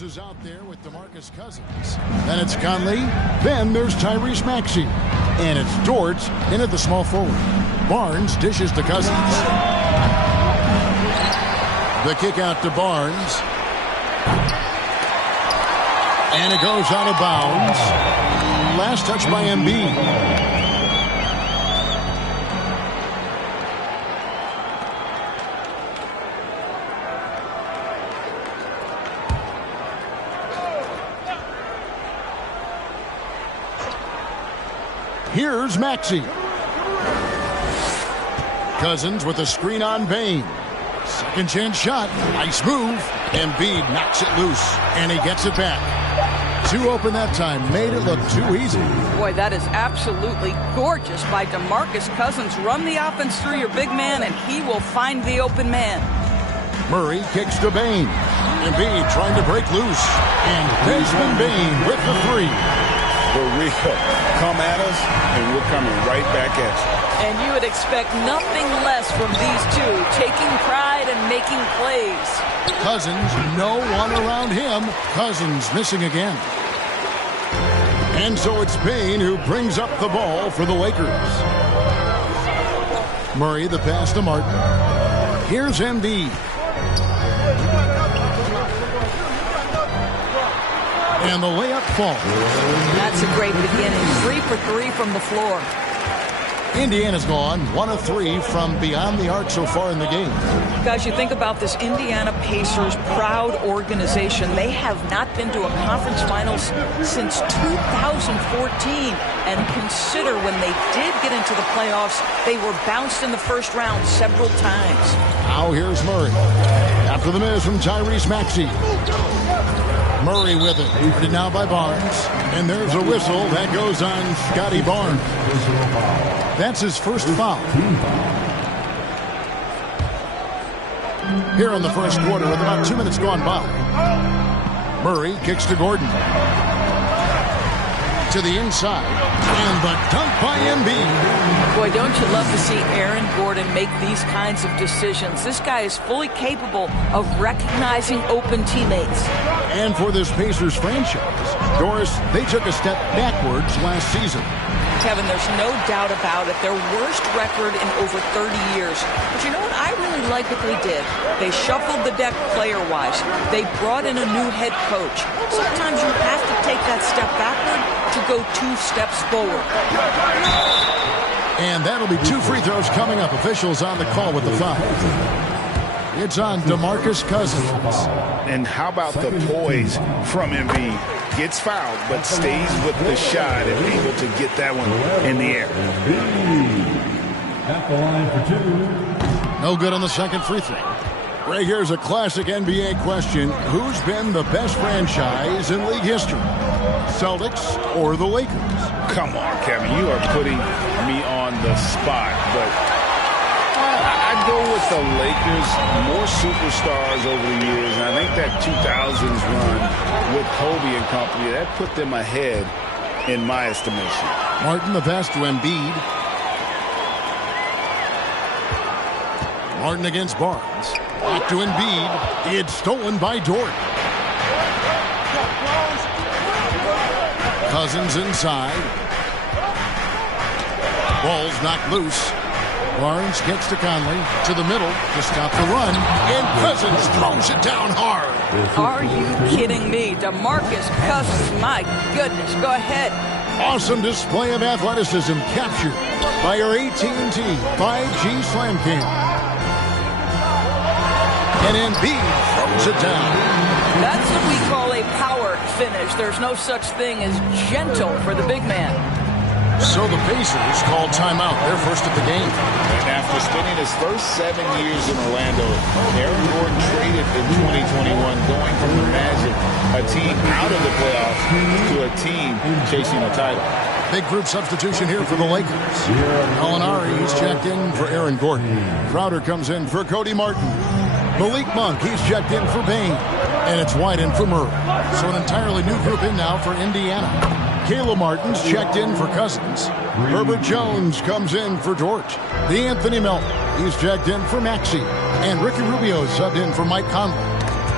Barnes is out there with DeMarcus Cousins. Then it's Conley. Then there's Tyrese Maxey. And it's Dort in at the small forward. Barnes dishes to Cousins. The kick out to Barnes. And it goes out of bounds. Last touch by Embiid. Here's Maxey. Cousins with a screen on Bane. Second chance shot. Nice move. Embiid knocks it loose. And he gets it back. Too open that time. Made it look too easy. Boy, that is absolutely gorgeous by DeMarcus Cousins. Run the offense through your big man, and he will find the open man. Murray kicks to Bane. Embiid trying to break loose. And Desmond Bane with the three. For real. Come at us, and we're coming right back at you. And you would expect nothing less from these two, taking pride and making plays. Cousins, no one around him. Cousins missing again. And so it's Bane who brings up the ball for the Lakers. Murray, the pass to Martin. Here's Embiid. And the layup falls. That's a great beginning. 3 for 3 from the floor. Indiana's gone 1 of 3 from beyond the arc so far in the game. Guys, you think about this Indiana Pacers proud organization. They have not been to a conference finals since 2014. And consider when they did get into the playoffs, they were bounced in the first round several times. Now here's Murray. After the miss from Tyrese Maxey. Murray with it. Guarded now by Barnes. And there's a whistle that goes on Scotty Barnes. That's his first foul. Here in the first quarter with about 2 minutes gone by. Murray kicks to Gordon. To the inside. And the dunk by Embiid. Boy, don't you love to see Aaron Gordon make these kinds of decisions. This guy is fully capable of recognizing open teammates. And for this Pacers franchise, Doris, they took a step backwards last season. Kevin, there's no doubt about it. Their worst record in over 30 years. But you know what? I really like what they did. They shuffled the deck player-wise. They brought in a new head coach. Sometimes you have to take that step backward to go 2 steps forward. And that'll be 2 free throws coming up. Officials on the call with the foul. It's on DeMarcus Cousins. And how about the poise from Embiid? Gets fouled, but stays with the shot and able to get that one in the air. At the line for 2. No good on the second free throw. Right here's a classic NBA question. Who's been the best franchise in league history? Celtics or the Lakers? Come on, Kevin. You are putting me on the spot, but I'd go with the Lakers. More superstars over the years, and I think that 2000s run with Kobe and company, that put them ahead in my estimation. Martin, the pass to Embiid. Martin against Barnes. Back to Embiid. It's stolen by Dort. Cousins inside. Ball's knocked loose. Barnes gets to Conley, to the middle to stop the run, and Cousins throws it down hard. Are you kidding me? DeMarcus Cousins, my goodness, go ahead. Awesome display of athleticism captured by your AT&T 5G Slam Cam. And Embiid throws it down. That's what we call a power finish. There's no such thing as gentle for the big man. So the Pacers call timeout. They're first at the game. And after spending his first 7 years in Orlando, Aaron Gordon traded in 2021, going from the Magic, a team out of the playoffs, to a team chasing a title. Big group substitution here for the Lakers. Alinari, he's checked in for Aaron Gordon. Crowder comes in for Cody Martin. Malik Monk, he's checked in for Bane. And it's White in for Murray. So an entirely new group in now for Indiana. Caleb Martin's checked in for Cousins. Herbert Jones comes in for Dort. Anthony Melton, he's checked in for Maxey. And Ricky Rubio subbed in for Mike Conley.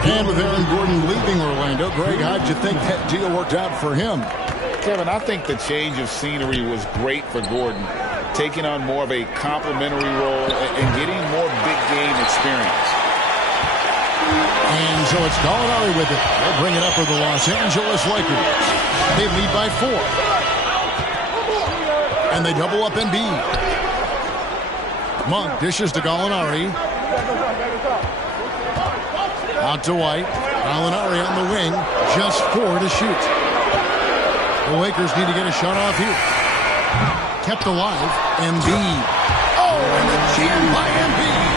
And with Aaron Gordon leaving Orlando, Greg, how'd you think that deal worked out for him? Kevin, I think the change of scenery was great for Gordon, taking on more of a complimentary role and getting more big game experience. And so it's Gallinari with it. They'll bring it up for the Los Angeles Lakers. They lead by 4. And they double up Embiid. Monk dishes to Gallinari. Out to White. Gallinari on the wing. Just 4 to shoot. The Lakers need to get a shot off here. Kept alive. Embiid. Oh, and the jam by Embiid.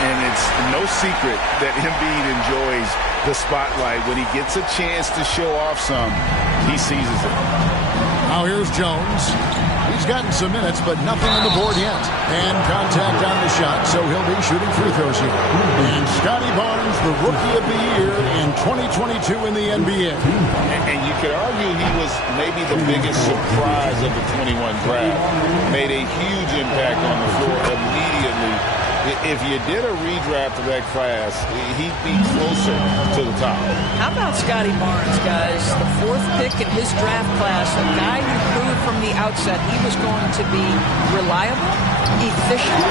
And it's no secret that Embiid enjoys the spotlight. When he gets a chance to show off some, he seizes it. Now here's Jones. He's gotten some minutes, but nothing on the board yet. And contact on the shot, so he'll be shooting free throws here. And Scotty Barnes, the Rookie of the Year in 2022 in the NBA. And you could argue he was maybe the biggest surprise of the 21 draft. Made a huge impact on the floor immediately. If you did a redraft of that class, he'd be closer to the top. How about Scotty Barnes, guys? The 4th pick in his draft class, a guy who proved from the outset he was going to be reliable, efficient,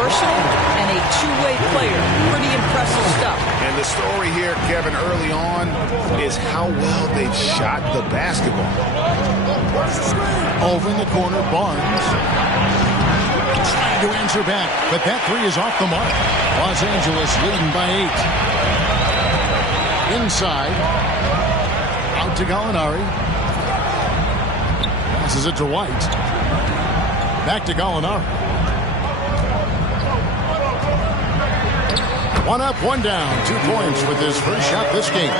versatile, and a two-way player. Pretty impressive stuff. And the story here, Kevin, early on is how well they've shot the basketball. Over in the corner, Barnes. Trying to answer back, but that 3 is off the mark. Los Angeles leading by 8. Inside. Out to Gallinari. Passes it to White. Back to Gallinari. 1 up, 1 down. 2 points with his first shot this game.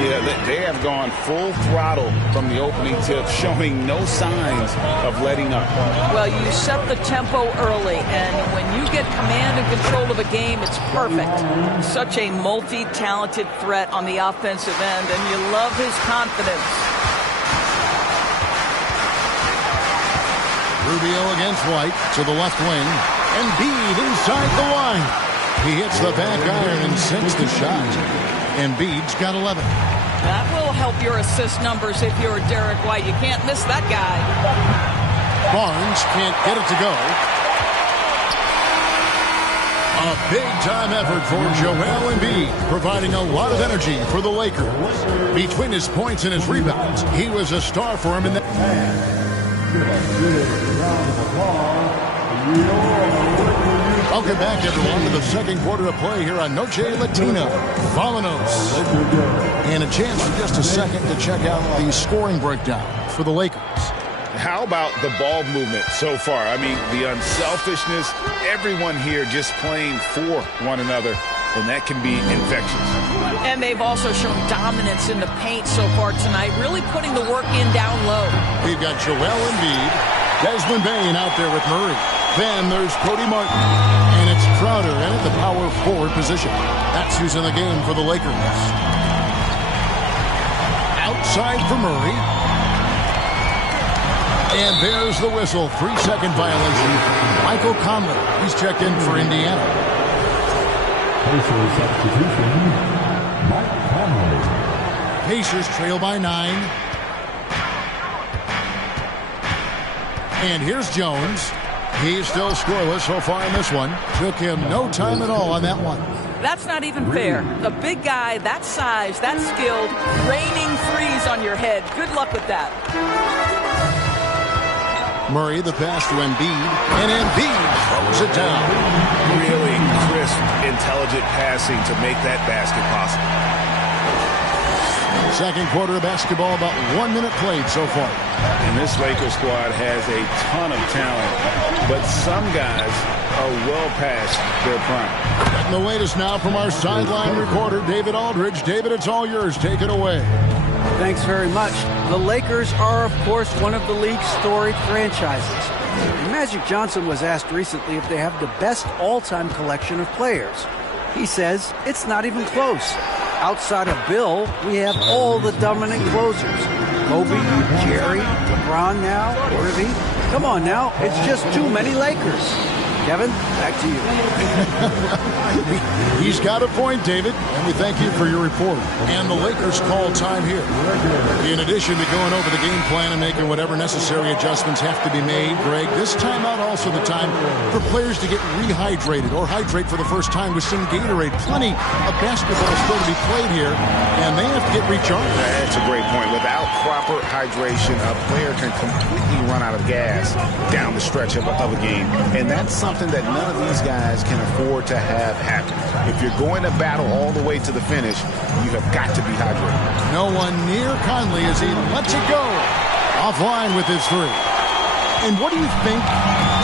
Yeah, they have gone full throttle from the opening tip, showing no signs of letting up. Well, you set the tempo early, and when you get command and control of a game, it's perfect. Such a multi-talented threat on the offensive end, and you love his confidence. Rubio against White to the left wing. Embiid inside the line. He hits the back iron and sinks the shot. Embiid's got 11. That will help your assist numbers if you're Derek White. You can't miss that guy. Barnes can't get it to go. A big-time effort for Joel Embiid, providing a lot of energy for the Lakers. Between his points and his rebounds, he was a star for him in the... Welcome back, everyone, to the second quarter of play here on Noche Latina. Vamonos. And a chance for just a second to check out the scoring breakdown for the Lakers. How about the ball movement so far? I mean, the unselfishness, everyone here just playing for one another, and that can be infectious. And they've also shown dominance in the paint so far tonight, really putting the work in down low. We've got Joel Embiid, Desmond Bane out there with Murray. Then there's Cody Martin, and it's Crowder in at the power forward position. That's who's in the game for the Lakers. Outside for Murray. And there's the whistle. 3-second violation. Michael Conley, he's checked in for Indiana. Pacers substitution, Mike Conley. Pacers trail by 9. And here's Jones. He's still scoreless so far in this one. Took him no time at all on that one. That's not even fair. A big guy, that size, that skilled, raining threes on your head. Good luck with that. Murray, the pass to Embiid, and Embiid throws it down. Really crisp, intelligent passing to make that basket possible. Second quarter of basketball, about 1 minute played so far. And this Lakers squad has a ton of talent, but some guys are well past their prime. Getting the latest now from our sideline reporter, David Aldridge. David, it's all yours. Take it away. Thanks very much. The Lakers are, of course, one of the league's storied franchises. Magic Johnson was asked recently if they have the best all-time collection of players. He says it's not even close. Outside of Bill, we have all the dominant closers. Kobe, Jerry, LeBron now, Irving. Come on now, it's just too many Lakers. Kevin, back to you. He's got a point, David, and we thank you for your report. And the Lakers call time here. In addition to going over the game plan and making whatever necessary adjustments have to be made, Greg, this timeout also the time for players to get rehydrated or hydrate for the first time with some Gatorade. Plenty of basketball still to be played here, and they have to get recharged. That's a great point. Without proper hydration, a player can completely run out of gas down the stretch of a game. And that's something that none of these guys can afford to have happen. If you're going to battle all the way to the finish, you have got to be hydrated. No one near Conley as he lets it go. Offline with his three. And what do you think,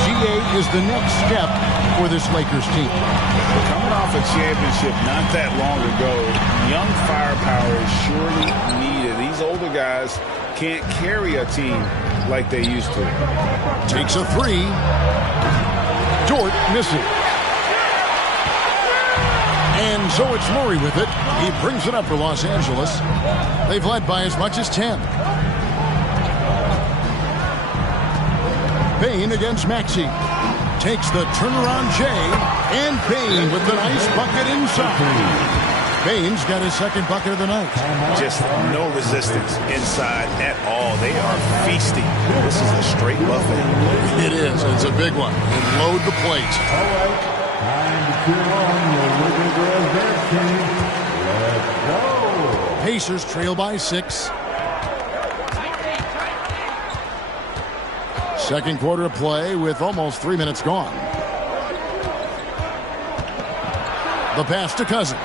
GA, is the next step for this Lakers team? Coming off a championship not that long ago, young firepower is surely needed. These older guys can't carry a team like they used to. Takes a three. Dort misses. And so it's Murray with it. He brings it up for Los Angeles. They've led by as much as 10. Payne against Maxey. Takes the turnaround J. And Payne with the nice bucket inside. Payne's got his second bucket of the night. Just no resistance inside at all. They are feasting. This is a straight buffet. It is. It's a big one. And load the plate. All right. Time to cheer on the Wiggins Girls dance team. Let's go. Pacers trail by 6. Second quarter of play with almost 3 minutes gone. The pass to Cousins.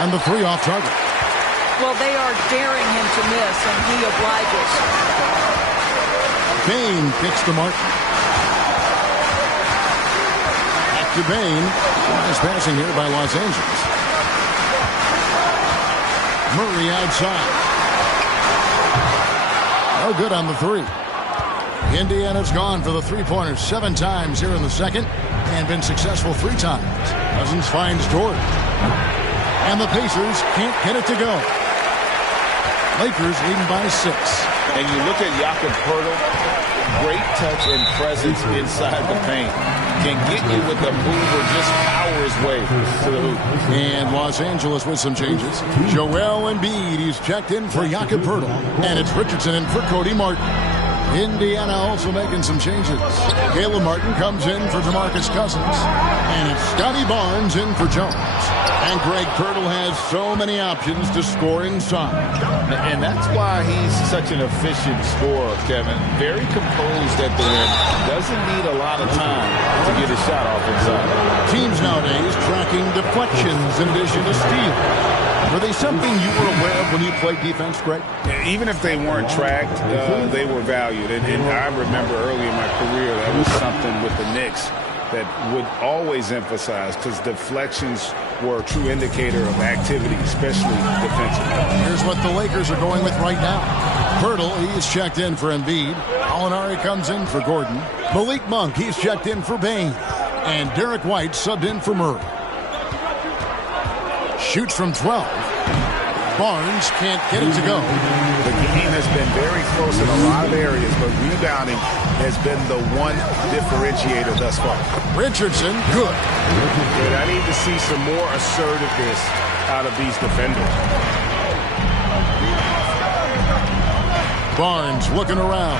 And the three off target. Well, they are daring him to miss, and he obliges. Payne kicks to Martin. Back to Payne. Nice passing here by Los Angeles. Murray outside. No good on the three. Indiana's gone for the three-pointers 7 times here in the second and been successful 3 times. Cousins finds Dort. And the Pacers can't get it to go. Lakers leading by 6. And you look at Jakob Poeltl, great touch and presence inside the paint. Can get you with the move or just power his way to the hoop. And Los Angeles with some changes. Joel Embiid, he's checked in for Jakob Poeltl. And it's Richardson in for Cody Martin. Indiana also making some changes. Caleb Martin comes in for DeMarcus Cousins. And it's Scotty Barnes in for Jones. And Greg Poeltl has so many options to score inside. And that's why he's such an efficient scorer, Kevin. Very composed at the rim. Doesn't need a lot of time to get a shot off inside. Teams nowadays tracking deflections in addition to steals. Were they something you were aware of when you played defense, Greg? Even if they weren't tracked, they were valued. And I remember early in my career that was something with the Knicks that would always emphasize, because deflections were a true indicator of activity, especially defensively. Here's what the Lakers are going with right now. Poeltl, he's checked in for Embiid. Alinari comes in for Gordon. Malik Monk, he's checked in for Payne. And Derek White subbed in for Murray. Shoots from 12. Barnes can't get it to go. The game has been very close in a lot of areas, but rebounding has been the one differentiator thus far. Richardson, good. Good. I need to see some more assertiveness out of these defenders. Barnes looking around.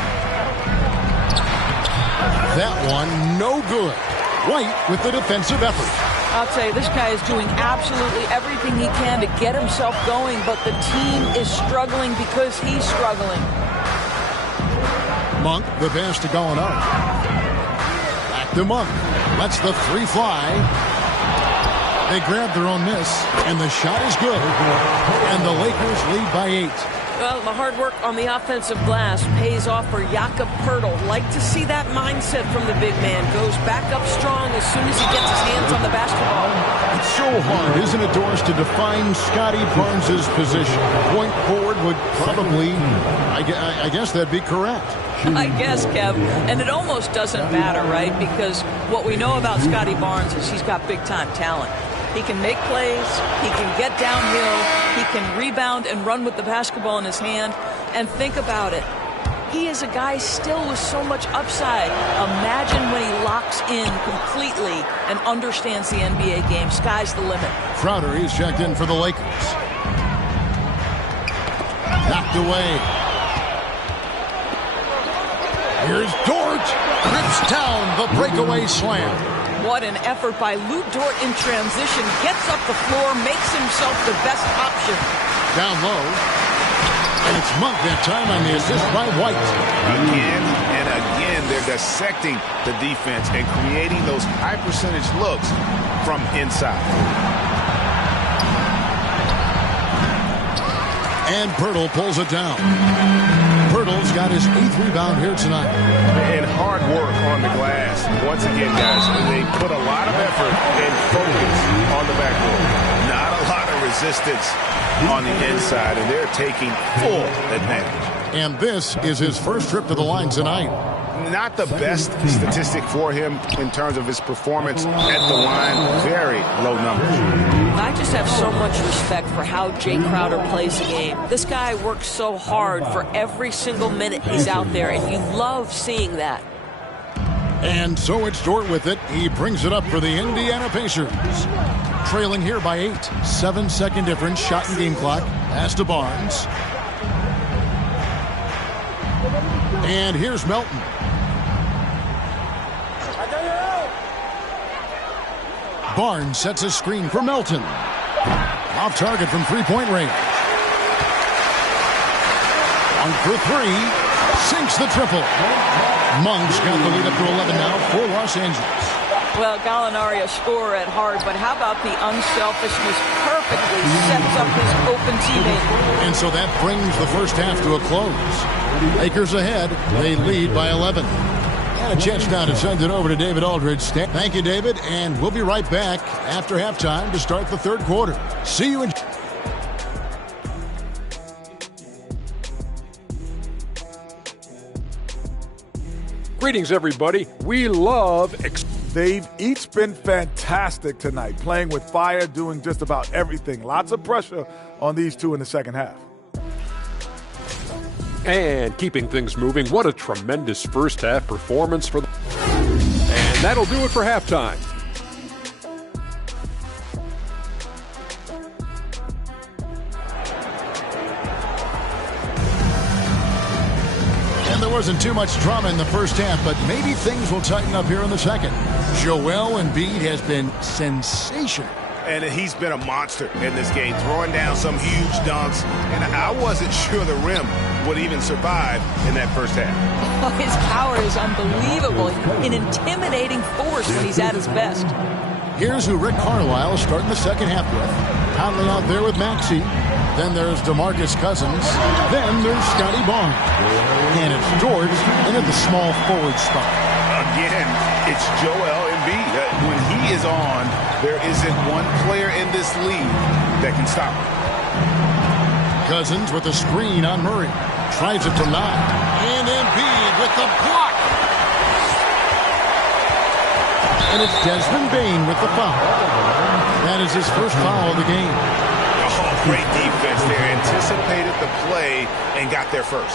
That one, no good. White with the defensive effort. I'll tell you, this guy is doing absolutely everything he can to get himself going, but the team is struggling because he's struggling. Monk, the pass to Gallinari. Back to Monk. Lets the three fly. They grab their own miss, and the shot is good. And the Lakers lead by 8. Well, the hard work on the offensive glass pays off for Jakob Poeltl. Like to see that mindset from the big man. Goes back up strong as soon as he gets his hands on the basketball. It's so hard, isn't it, Doris, to define Scotty Barnes' position? Point forward would probably, I guess that'd be correct. I guess, Kev. And it almost doesn't matter, right? Because what we know about Scotty Barnes is he's got big-time talent. He can make plays, he can get downhill, he can rebound and run with the basketball in his hand. And think about it. He is a guy still with so much upside. Imagine when he locks in completely and understands the NBA game. Sky's the limit. Crowder, he's checked in for the Lakers. Knocked away. Here's Dort. Grips down the breakaway slam. What an effort by Lou Dort in transition. Gets up the floor, makes himself the best option. Down low. And it's Monk that time on the assist by White. Again and again, they're dissecting the defense and creating those high percentage looks from inside. And Pirtle pulls it down. Pirtle's got his 8th rebound here tonight. And hard work on the glass. Once again, guys, they put a lot of effort and focus on the backboard. Not a lot of resistance on the inside, and they're taking full advantage. And this is his first trip to the line tonight. Not the best statistic for him in terms of his performance at the line. Very low numbers. I just have so much respect for how Jay Crowder plays the game. This guy works so hard for every single minute he's out there, and you love seeing that. And so it's Dort with it. He brings it up for the Indiana Pacers. Trailing here by 8. 7-second difference. Shot and game clock. Pass to Barnes. And here's Melton. Barnes sets a screen for Melton. Off target from three-point range. 1 for 3. Sinks the triple. Monk's got the lead up to 11 now for Los Angeles. Well, Gallinari a scorer at heart, but how about the unselfishness? Perfectly sets up his open teammate. And so that brings the first half to a close. Lakers ahead. They lead by 11. And a chance now to send it over to David Aldridge. Thank you, David, and we'll be right back after halftime to start the third quarter. See you in... Greetings, everybody. We love... They've each been fantastic tonight, playing with fire, doing just about everything. Lots of pressure on these two in the second half. And keeping things moving, what a tremendous first half performance for them. And that'll do it for halftime. And there wasn't too much drama in the first half, but maybe things will tighten up here in the second. Joel Embiid has been sensational. And he's been a monster in this game, throwing down some huge dunks. And I wasn't sure the rim would even survive in that first half. Oh, his power is unbelievable. An intimidating force when he's at his best. Here's who Rick Carlisle is starting the second half with. Conley out there with Maxey. Then there's DeMarcus Cousins. Then there's Scotty Barnes. And it's George into the small forward spot. Again, it's Joel Embiid. When he is on, there isn't one player in this league that can stop him. Cousins with a screen on Murray. Tries it from 9. And Embiid with the block. And it's Desmond Bane with the foul. That is his first foul of the game. Oh, great defense there. Anticipated the play and got there first.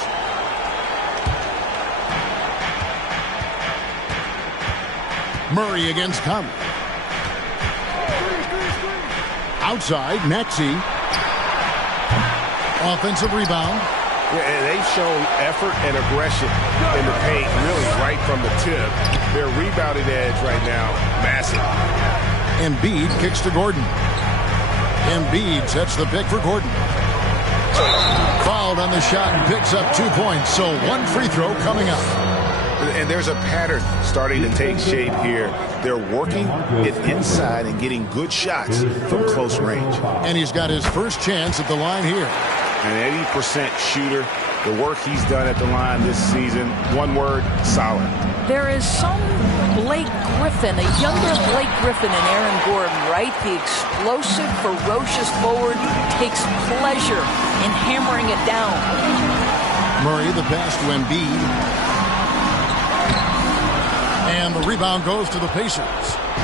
Murray against Conley. Outside, Maxey. Offensive rebound. Yeah, and they've shown effort and aggression in the paint, really right from the tip. Their rebounding edge right now, massive. Embiid kicks to Gordon. Embiid sets the pick for Gordon. Fouled on the shot and picks up 2 points, so one free throw coming up. And there's a pattern starting to take shape here. They're working it inside and getting good shots from close range. And he's got his first chance at the line here. An 80% shooter. The work he's done at the line this season, one word, solid. There is some Blake Griffin, a younger Blake Griffin in Aaron Gordon, right? The explosive, ferocious forward takes pleasure in hammering it down. Murray, the pass to Embiid. And the rebound goes to the Pacers.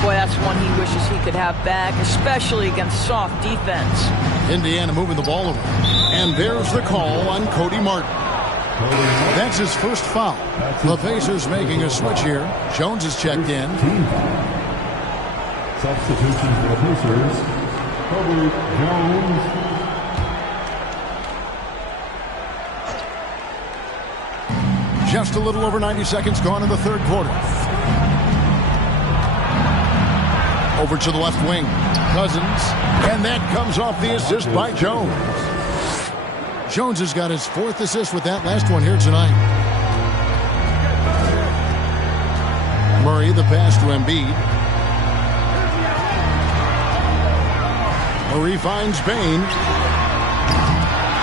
Boy, that's one he wishes he could have back, especially against soft defense. Indiana moving the ball around. And there's the call on Cody Martin. That's his first foul. The Pacers making a switch here. Jones is checked in. Substitution for the Pacers. Kobe Jones. Just a little over 90 seconds gone in the third quarter. Over to the left wing. Cousins. And that comes off the assist by Jones. Jones has got his fourth assist with that last one here tonight. Murray, the pass to Embiid. Murray finds Bain.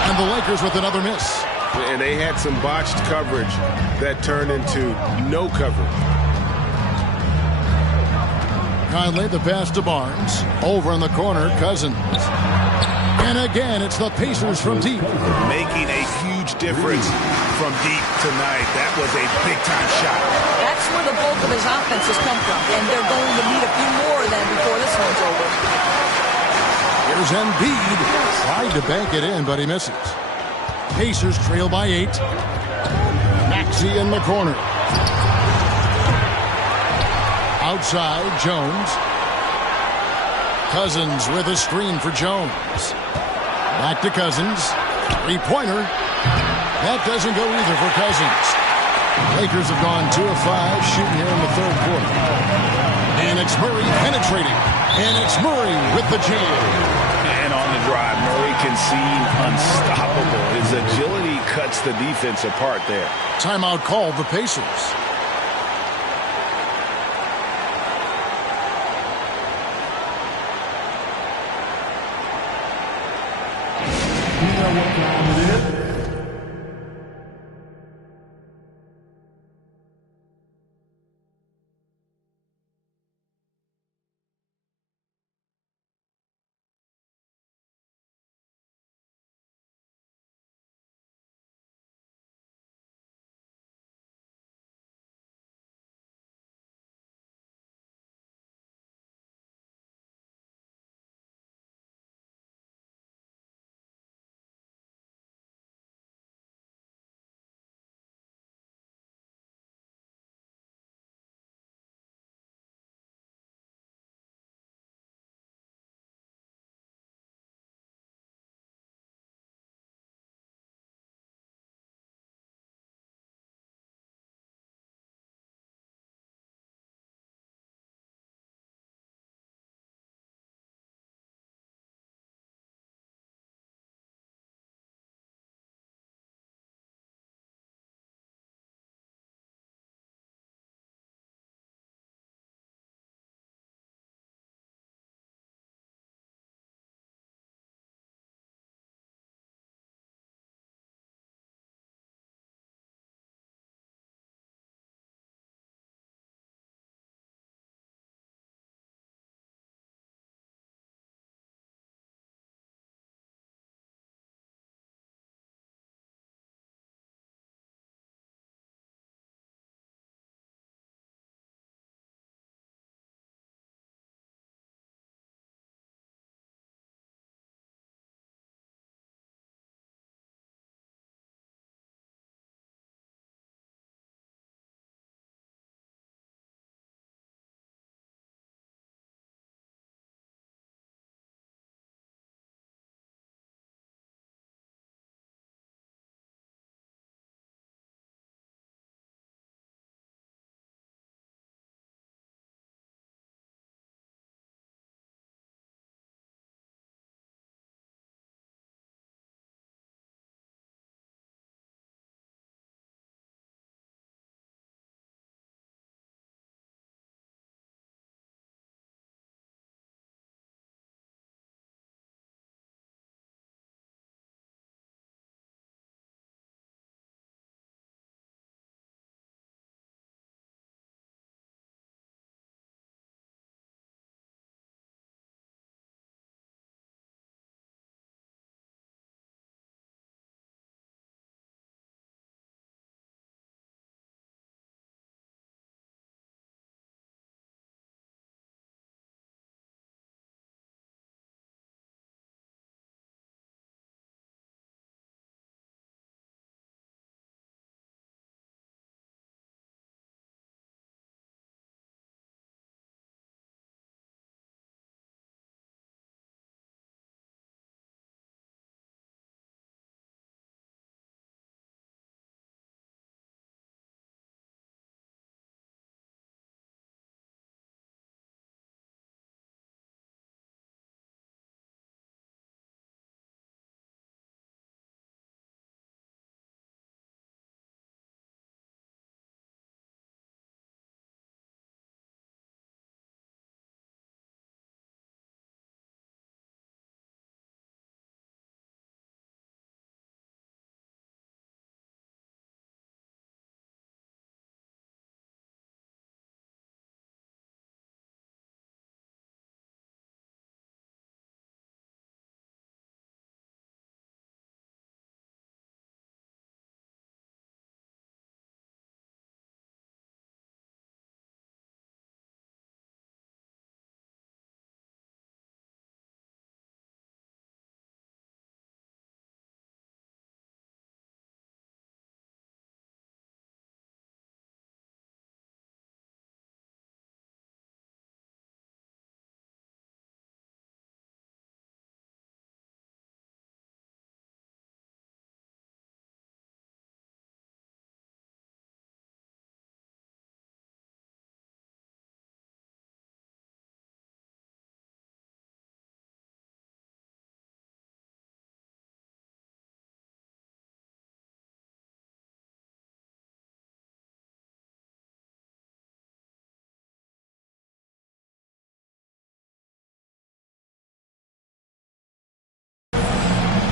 And the Lakers with another miss. And they had some botched coverage that turned into no coverage. Conley, the pass to Barnes. Over in the corner, Cousins. And again, it's the Pacers from deep. Making a huge difference from deep tonight. That was a big-time shot. That's where the bulk of his offense has come from, and they're going to need a few more of them before this one's over. Here's Embiid. Tried to bank it in, but he misses. Pacers trail by 8. Maxey in the corner. Outside, Jones. Cousins with a screen for Jones. Back to Cousins. Three-pointer. That doesn't go either for Cousins. Lakers have gone 2 of 5 shooting here in the third quarter. And it's Murray penetrating. And it's Murray with the jam. And on the drive, Murray can seem unstoppable. His agility cuts the defense apart there. Timeout called the Pacers. You know what time it is?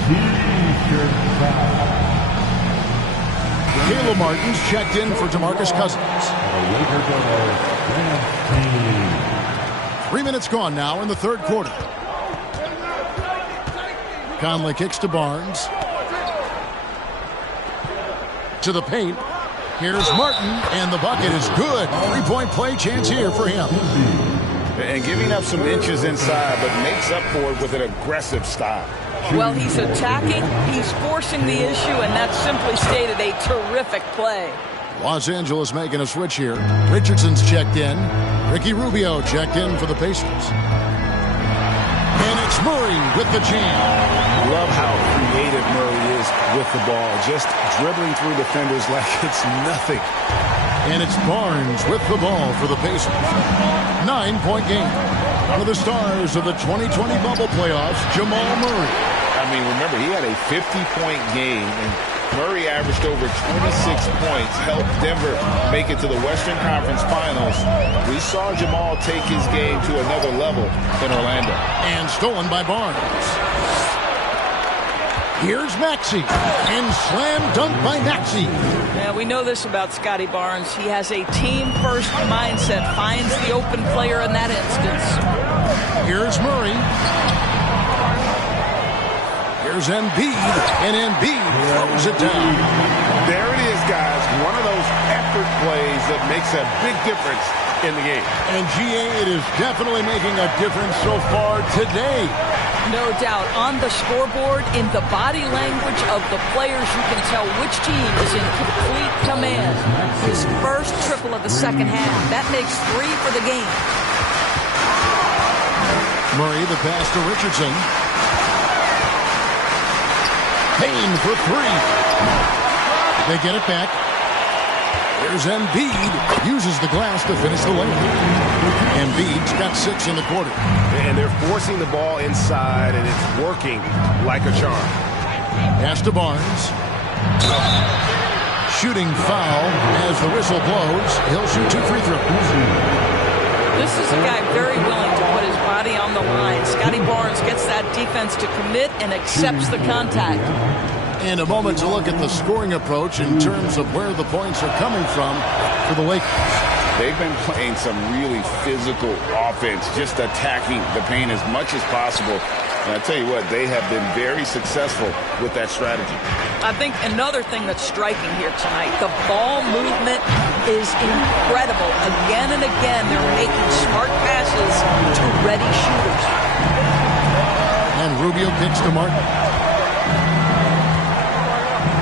T-shirt size. Caleb Martin's checked in for DeMarcus Cousins. The Lakers are 3 minutes gone now in the third quarter. Conley kicks to Barnes. To the paint. Here's Martin, and the bucket is good. 3-point play chance here for him. And giving up some inches inside, but makes up for it with an aggressive style. Well, he's attacking, he's forcing the issue, and that's simply stated a terrific play. Los Angeles making a switch here. Richardson's checked in. Ricky Rubio checked in for the Pacers. And it's Murray with the jam. Love how creative Murray is with the ball, just dribbling through defenders like it's nothing. And it's Barnes with the ball for the Pacers. 9-point game. One of the stars of the 2020 bubble playoffs, Jamal Murray. I mean, remember, he had a 50-point game, and Murray averaged over 26 points, helped Denver make it to the Western Conference Finals. We saw Jamal take his game to another level in Orlando. And stolen by Barnes. Here's Maxey, and slam dunk by Maxey. Yeah, we know this about Scotty Barnes. He has a team-first mindset, finds the open player in that instance. Here's Murray. Here's Embiid, and Embiid throws it down. There it is, guys. One of those effort plays that makes a big difference in the game. And GA, it is definitely making a difference so far today. No doubt. On the scoreboard, in the body language of the players, you can tell which team is in complete command. His first triple of the second half. That makes 3 for the game. Murray, the pass to Richardson. Payne for 3. They get it back. There's Embiid. Uses the glass to finish the layup. Embiid's got 6 in the quarter. And they're forcing the ball inside, and it's working like a charm. Pass to Barnes. Shooting foul as the whistle blows. He'll shoot 2 free throws. This is a guy very willing to put his body on the line. Scotty Barnes gets that defense to commit and accepts the contact. And a moment to look at the scoring approach in terms of where the points are coming from for the Lakers. They've been playing some really physical offense, just attacking the paint as much as possible. And I tell you what, they have been very successful with that strategy. I think another thing that's striking here tonight, the ball movement is incredible. Again and again, they're making smart passes to ready shooters. And Rubio kicks to Martin.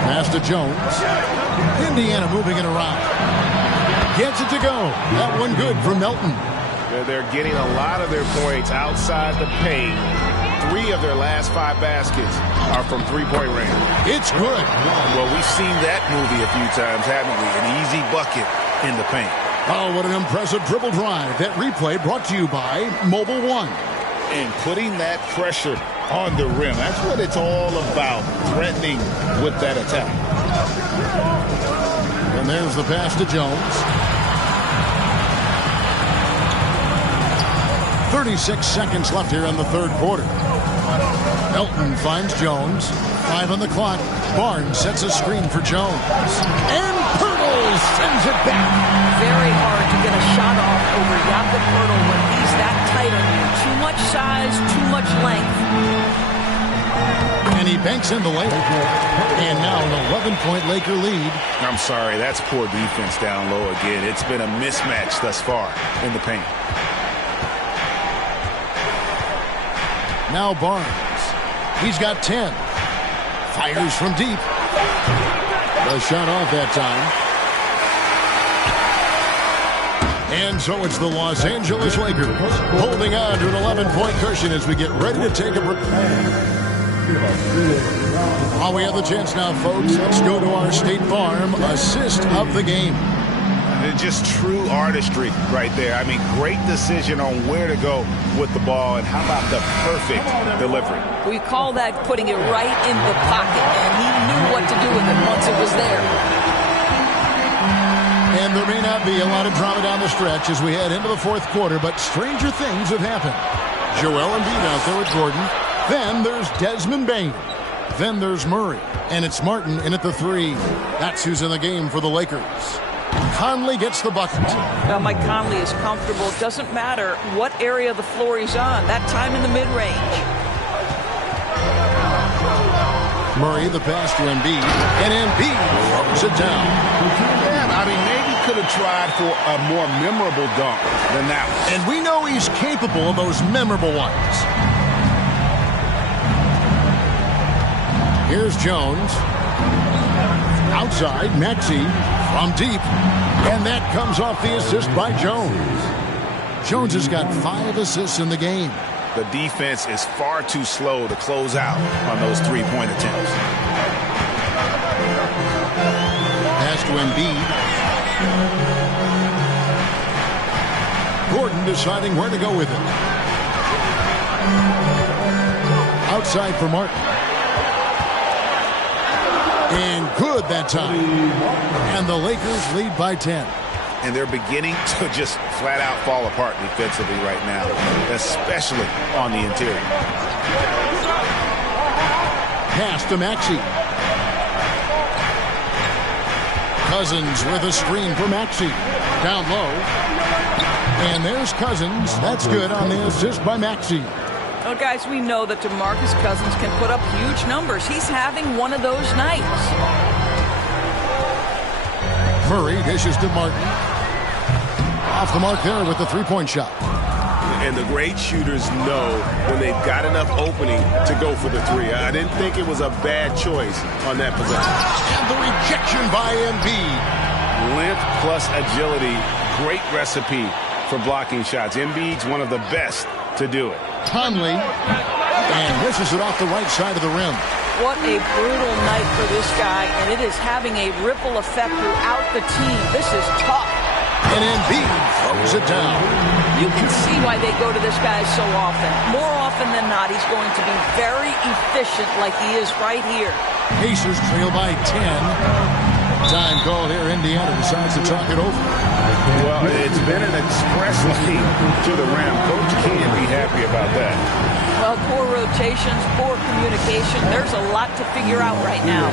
Pass to Jones. Indiana moving it around. Gets it to go. That one good for Melton. They're getting a lot of their points outside the paint. 3 of their last 5 baskets are from three-point range. It's good. Well, we've seen that movie a few times, haven't we? An easy bucket in the paint. Oh, what an impressive dribble drive. That replay brought to you by Mobile One. And putting that pressure on the rim. That's what it's all about, threatening with that attack. And there's the pass to Jones. 36 seconds left here in the third quarter. Melton finds Jones. 5 on the clock. Barnes sets a screen for Jones. And Pirtle sends it back. Very hard to get a shot off over Jakob Pirtle when he's that tight on you. Too much size, too much length. And he banks in the layup. And now an 11-point Laker lead. I'm sorry, that's poor defense down low again. It's been a mismatch thus far in the paint. Now Barnes. He's got 10. Fires from deep. The shot off that time. And so it's the Los Angeles Lakers holding on to an 11-point cushion as we get ready to take a break. While we have the chance now, folks, let's go to our State Farm assist of the game. Just true artistry right there. I mean, great decision on where to go with the ball, and how about the perfect delivery? We call that putting it right in the pocket, and he knew what to do with it once it was there. And there may not be a lot of drama down the stretch as we head into the fourth quarter, but stranger things have happened. Joel Embiid out there with Gordon. Then there's Desmond Bane. Then there's Murray, and it's Martin in at the 3. That's who's in the game for the Lakers. Conley gets the bucket. Well, Mike Conley is comfortable. It doesn't matter what area of the floor he's on. That time in the mid-range. Murray, the pass to Embiid, and Embiid throws it down. Yeah, I mean, maybe could have tried for a more memorable dunk than that one. And we know he's capable of those memorable ones. Here's Jones. Outside, Maxey from deep. And that comes off the assist by Jones. Jones has got 5 assists in the game. The defense is far too slow to close out on those three-point attempts. Pass to Embiid. Gordon deciding where to go with it. Outside for Martin. And good that time. And the Lakers lead by 10. And they're beginning to just flat out fall apart defensively right now, especially on the interior. Pass to Maxey. Cousins with a screen for Maxey. Down low. And there's Cousins. That's good on the assist by Maxey. Well, guys, we know that DeMarcus Cousins can put up huge numbers. He's having one of those nights. Murray dishes to Martin. Off the mark there with the three-point shot. And the great shooters know when they've got enough opening to go for the 3. I didn't think it was a bad choice on that possession. And the rejection by Embiid. Length plus agility, great recipe for blocking shots. Embiid's one of the best to do it. Conley, and misses it off the right side of the rim. What a brutal night for this guy, and it is having a ripple effect throughout the team. This is tough. And Embiid throws it down. You can see why they go to this guy so often. More often than not, he's going to be very efficient like he is right here. Pacers trail by 10. Time called here. Indiana decides to talk it over. Well, it's been an express lane to the rim. Coach can't be happy about that. Well, poor rotations, poor communication. There's a lot to figure out right now.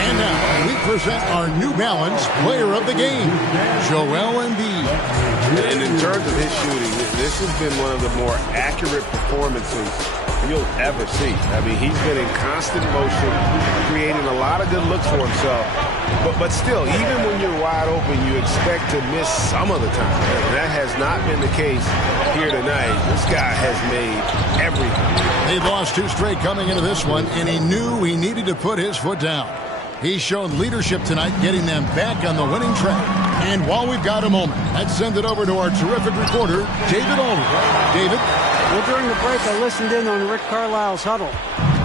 And now we present our New Balance Player of the Game, Joel Embiid. And in terms of his shooting, this has been one of the more accurate performances you'll ever see. I mean, he's been in constant motion, creating a lot of good looks for himself. But still, even when you're wide open, you expect to miss some of the time. And that has not been the case here tonight. This guy has made everything. They lost 2 straight coming into this one, and he knew he needed to put his foot down. He's shown leadership tonight, getting them back on the winning track. And while we've got a moment, let's send it over to our terrific reporter, David Aldridge. David? Well, during the break, I listened in on Rick Carlisle's huddle.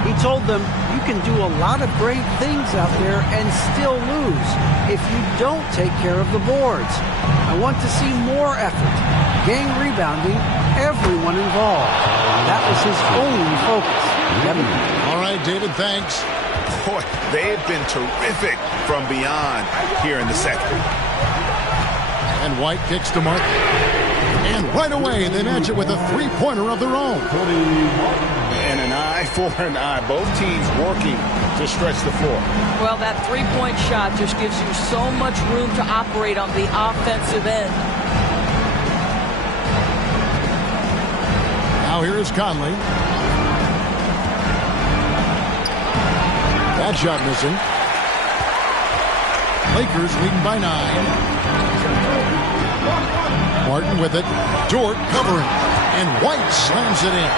He told them, you can do a lot of great things out there and still lose if you don't take care of the boards. I want to see more effort, gang rebounding, everyone involved. That was his only focus. Kevin. All right, David, thanks. Boy, they have been terrific from beyond here in the second. And White kicks to Martin. And right away, they match it with a three-pointer of their own. And an eye for an eye. Both teams working to stretch the floor. Well, that three-point shot just gives you so much room to operate on the offensive end. Now here is Conley. That shot missing. Lakers leading by 9. Martin with it. Dort covering. And White slams it in.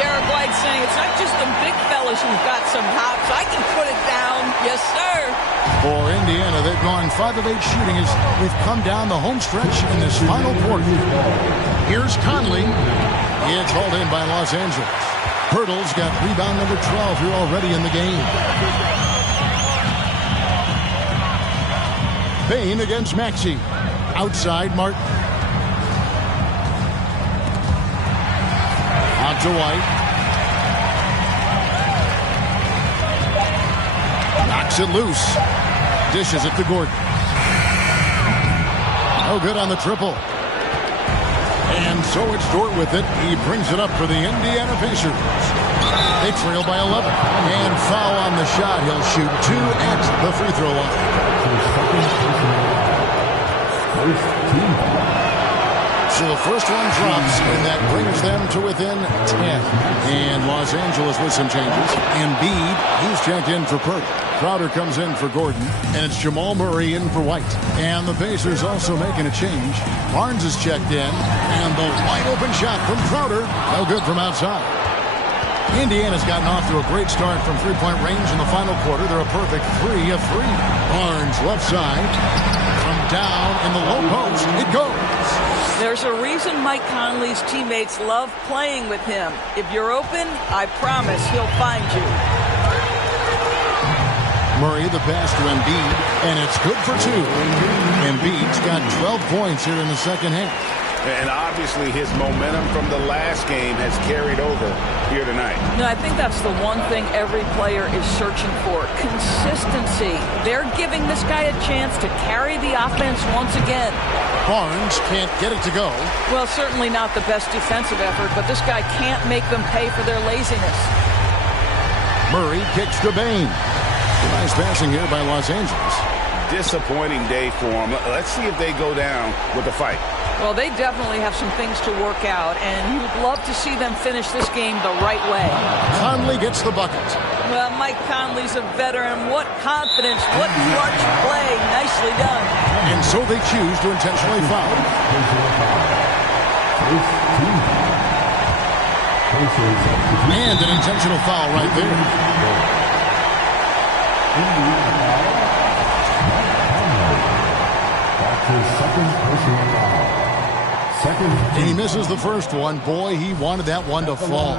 Derek White saying it's not just the big fellas who've got some hops. I can put it down. Yes, sir. For Indiana, they've gone 5 of 8 shooting as we've come down the home stretch in this final quarter. Here's Conley. It's hauled in by Los Angeles. Hurdle's got rebound number 12 here already in the game. Bain against Maxey. Outside Martin. Out to White. Knocks it loose. Dishes it to Gordon. No good on the triple. And so it's Dort with it. He brings it up for the Indiana Pacers. They trail by 11. And foul on the shot. He'll shoot 2 at the free throw line. So the first one drops, and that brings them to within 10. And Los Angeles with some changes. Embiid, he's checked in for Purdy. Crowder comes in for Gordon, and it's Jamal Murray in for White. And the Pacers also making a change. Barnes is checked in, and the wide-open shot from Crowder, no good from outside. Indiana's gotten off to a great start from three-point range in the final quarter. They're a perfect 3 of 3. Barnes left side, from down in the low post, it goes. There's a reason Mike Conley's teammates love playing with him. If you're open, I promise he'll find you. Murray the pass to Embiid, and it's good for 2. Embiid's got 12 points here in the second half. And obviously his momentum from the last game has carried over here tonight. No, I think that's the one thing every player is searching for. Consistency. They're giving this guy a chance to carry the offense once again. Barnes can't get it to go. Well, certainly not the best defensive effort, but this guy can't make them pay for their laziness. Murray kicks to Bain. Nice passing here by Los Angeles. Disappointing day for them. Let's see if they go down with the fight. Well, they definitely have some things to work out, and you would love to see them finish this game the right way. Conley gets the bucket. Well, Mike Conley's a veteran. What confidence, what clutch play. Nicely done. And so they choose to intentionally foul. And an intentional foul right there. And he misses the first one. Boy, he wanted that one to fall.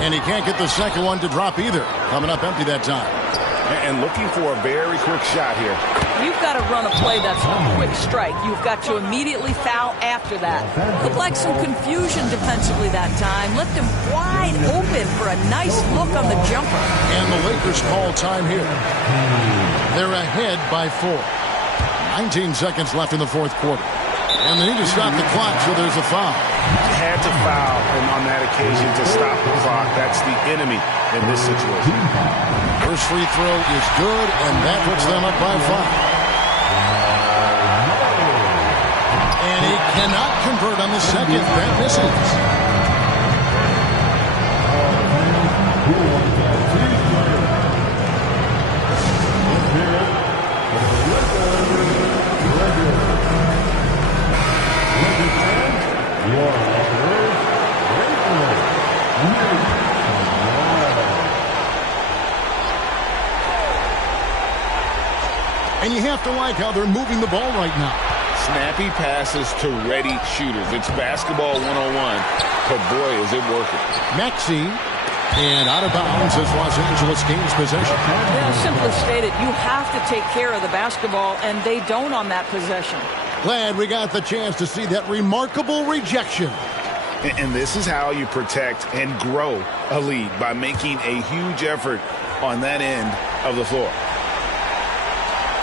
And he can't get the second one to drop either. Coming up empty that time. And looking for a very quick shot here. You've got to run a play that's a quick strike. You've got to immediately foul after that. Looked like some confusion defensively that time. Left him wide open for a nice look on the jumper. And the Lakers call time here. They're ahead by 4. 19 seconds left in the fourth quarter. And they need to stop the clock, so there's a foul. Had to foul, and on that occasion to stop the clock. That's the enemy in this situation. First free throw is good, and that puts them up by 5. And he cannot convert on the second. That misses. And you have to like how they're moving the ball right now. Snappy passes to ready shooters. It's basketball 101, but boy, is it working. Maxey, and out of bounds as Los Angeles gains possession. Yeah, simply stated, you have to take care of the basketball, and they don't on that possession. Glad we got the chance to see that remarkable rejection. And this is how you protect and grow a lead, by making a huge effort on that end of the floor.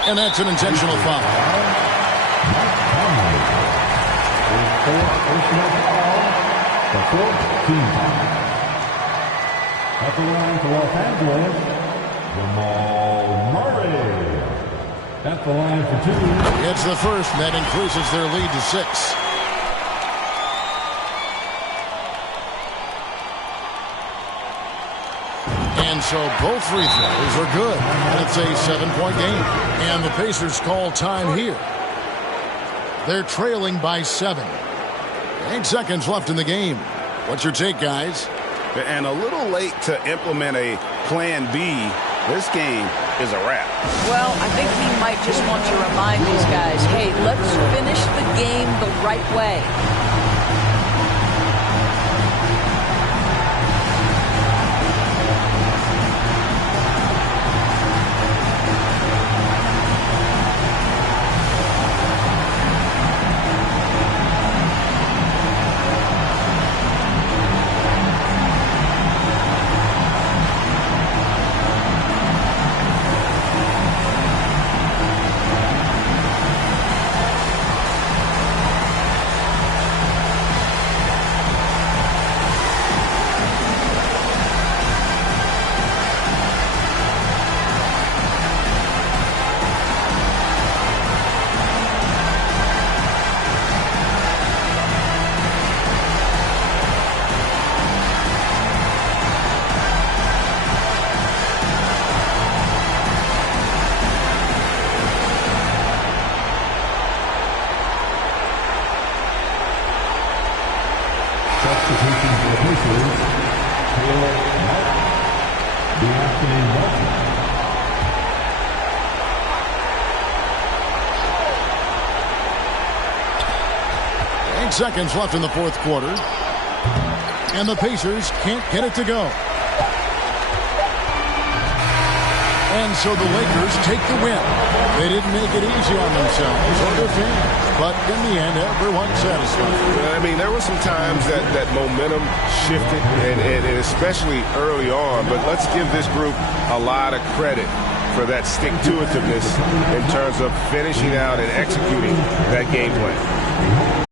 And that's an intentional foul. At the line for Los Angeles, Jamal Murray. At the line for 2. It's the first, and that increases their lead to 6. And so both free throws are good. And it's a 7-point game. And the Pacers call time here. They're trailing by 7. 8 seconds left in the game. What's your take, guys? And a little late to implement a plan B. This game is a wrap. Well, I think he might just want to remind these guys, hey, let's finish the game the right way. 14 seconds left in the fourth quarter. And the Pacers can't get it to go. And so the Lakers take the win. They didn't make it easy on themselves or their fans, but in the end, everyone's satisfied. I mean, there were some times that momentum shifted, and especially early on, but let's give this group a lot of credit for that stick-to-itiveness in terms of finishing out and executing that game plan.